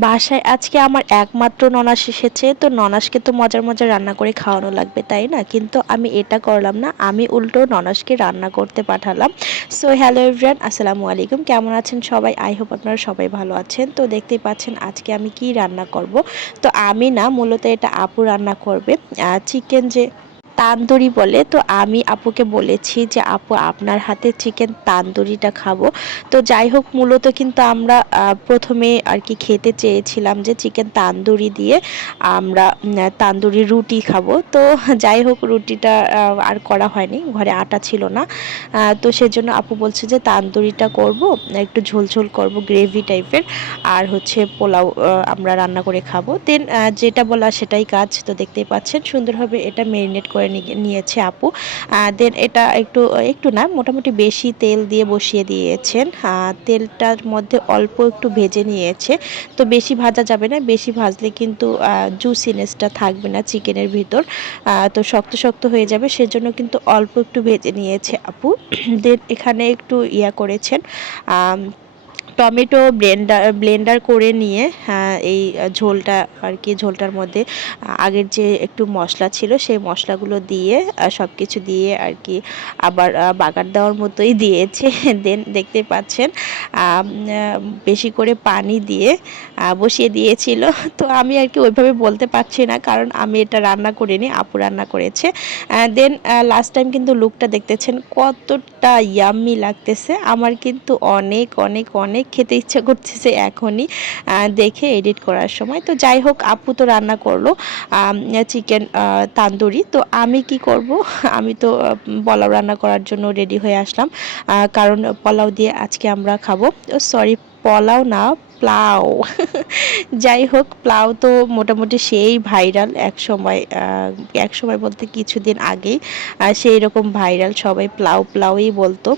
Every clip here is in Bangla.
বাসায় আজকে আমার একমাত্র ননাস এসেছে, তো ননাসকে তো মজার মজার রান্না করে খাওয়ানো লাগবে, তাই না? কিন্তু আমি এটা করলাম না, আমি উল্টো ননাসকে রান্না করতে পাঠালাম। সো হ্যালো এভরিওয়ান, আসসালামু আলাইকুম। কেমন আছেন সবাই? আই হোপ আপনারা সবাই ভালো আছেন। তো দেখতেই পাচ্ছেন আজকে আমি কি রান্না করব। তো আমি না, মূলত এটা আপু রান্না করবে। চিকেন যে তান্দুরি বলে, তো আমি আপুকে বলেছি যে আপু আপনার হাতে চিকেন তান্দুরিটা খাবো। তো যাই হোক, মূলত কিন্তু আমরা প্রথমে আর কি খেতে চেয়েছিলাম যে চিকেন তান্দুরি দিয়ে আমরা তান্দুরি রুটি খাবো। তো যাই হোক, রুটিটা আর করা হয়নি, ঘরে আটা ছিল না। তো সেজন্য আপু বলছে যে তান্দুরিটা করব, একটু ঝোলঝোল করব, গ্রেভি টাইপের। আর হচ্ছে পোলাও আমরা রান্না করে খাবো। দেন যেটা বলা সেটাই কাজ। তো দেখতেই পাচ্ছেন সুন্দরভাবে এটা মেরিনেট করে নিয়েছে আপু। দেন এটা একটু একটু না, মোটামুটি বেশি তেল দিয়ে বসিয়ে দিয়েছেন। তেলটার মধ্যে অল্প একটু ভেজে নিয়েছে। তো বেশি ভাজা যাবে না, বেশি ভাজলে কিন্তু জুসিনেসটা থাকবে না চিকেনের ভিতর। তো শক্ত শক্ত হয়ে যাবে, সেজন্য কিন্তু অল্প একটু ভেজে নিয়েছে আপু। দেন এখানে একটু করেছেন, টমেটো ব্লেন্ডার করে নিয়ে এই ঝোলটা আর কি, ঝোলটার মধ্যে আগের যে একটু মশলা ছিল সেই মশলাগুলো দিয়ে সব কিছু দিয়ে আর কি আবার বাগার দেওয়ার মতোই দিয়েছে। দেন দেখতে পাচ্ছেন বেশি করে পানি দিয়ে বসিয়ে দিয়েছিল। তো আমি আর কি ওইভাবে বলতে পারছি না, কারণ আমি এটা রান্না করিনি, আপু রান্না করেছে। দেন লাস্ট টাইম কিন্তু লুকটা দেখতেছেন কতটা ইয়াম্মি লাগতেছে। আমার কিন্তু অনেক অনেক অনেক খেতে ইচ্ছা করতেছে এখনই দেখে এডিট করার সময়। তো যাই হোক, আপু তো রান্না করলো চিকেন তান্দুরি। তো আমি কি করব, আমি তো পোলাও রান্না করার জন্য রেডি হয়ে আসলাম, কারণ পোলাও দিয়ে আজকে আমরা খাবো। সরি, পোলাও না, প্লাউ। যাই হোক, প্লাউ তো মোটামুটি সেই ভাইরাল এক সময় বলতে কিছুদিন আগেই সেই রকম ভাইরাল, সবাই প্লাউ প্লাউই বলতো।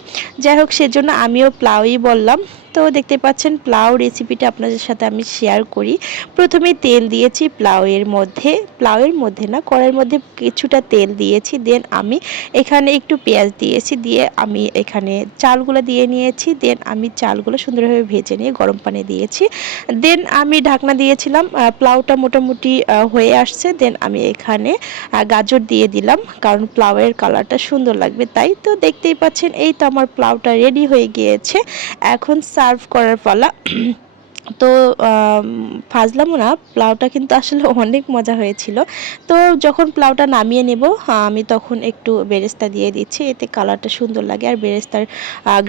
যাই হোক, সেজন্য আমিও প্লাউই বললাম। তো দেখতে পাচ্ছেন প্লাউ রেসিপিটা আপনাদের সাথে আমি শেয়ার করি। প্রথমে তেল দিয়েছি প্লাউয়ের মধ্যে না, কড়াইয়ের মধ্যে কিছুটা তেল দিয়েছি। দেন আমি এখানে একটু পেঁয়াজ দিয়েছি, দিয়ে আমি এখানে চালগুলো দিয়ে নিয়েছি। দেন আমি চালগুলো সুন্দরভাবে ভেজে নিয়ে গরম পানি দিয়েছি। দেন আমি ঢাকনা দিয়েছিলাম। প্লাউটা মোটামুটি হয়ে আসছে। দেন আমি এখানে গাজর দিয়ে দিলাম, কারণ প্লাউয়ের কালারটা সুন্দর লাগবে তাই। তো দেখতেই পাচ্ছেন এই তো আমার প্লাউটা রেডি হয়ে গিয়েছে, এখন সার্ভ করার পালা। তো ফাজলামো না, প্লাউটা কিন্তু আসলে অনেক মজা হয়েছিল। তো যখন প্লাউটা নামিয়ে নেব, আমি তখন একটু বেরেস্তা দিয়ে দিচ্ছি, এতে কালারটা সুন্দর লাগে, আর বেরেস্তার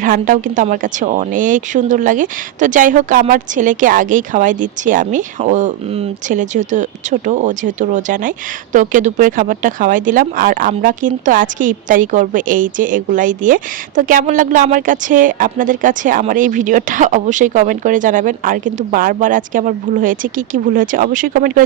ঘ্রাণটাও কিন্তু আমার কাছে অনেক সুন্দর লাগে। তো যাই হোক, আমার ছেলেকে আগেই খাওয়াই দিচ্ছি আমি। ও ছেলে যেহেতু ছোট, ও যেহেতু রোজা নাই, তো ওকে দুপুরের খাবারটা খাওয়াই দিলাম। আর আমরা কিন্তু আজকে ইফতারি করব এই যে এগুলাই দিয়ে। তো কেমন লাগলো আমার কাছে, আপনাদের কাছে আমার এই ভিডিওটা অবশ্যই কমেন্ট করে জানাবেন। আর কিন্তু বারবার আজকে আমার ভুল হয়েছে, কি কি ভুল হয়েছে অবশ্যই কমেন্ট করে